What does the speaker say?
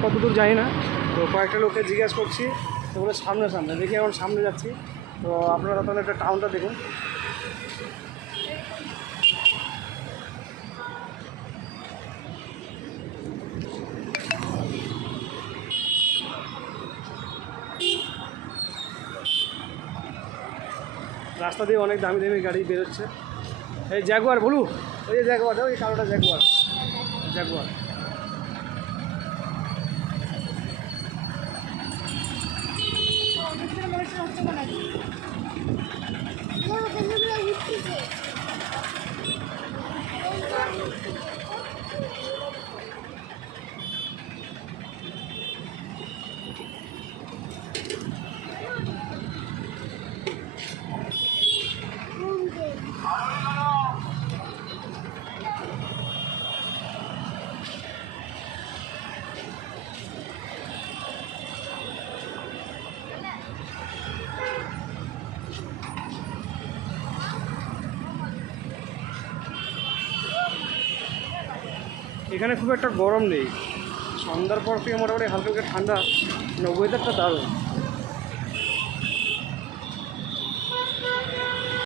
কত দূর জানি না, তো কয়েকটা লোককে জিজ্ঞাসা করছি, তো বলে সামনে সামনে দেখি। এখন সামনে যাচ্ছি, তো আপনারা তাহলে একটা টাউনটা দেখুন। রাস্তা দিয়ে অনেক দামি দামি গাড়ি বেরোচ্ছে। এই জ্যাগুয়ার বলু, ওই যে জ্যাগুয়ার, ওই কালোটা জ্যাগুয়ার, জ্যাগুয়ার। এখানে খুব একটা গরম নেই, সন্ধ্যার পর থেকে মোটামুটি হালকা হালকা ঠান্ডা, ওয়েদারটা দারুণ।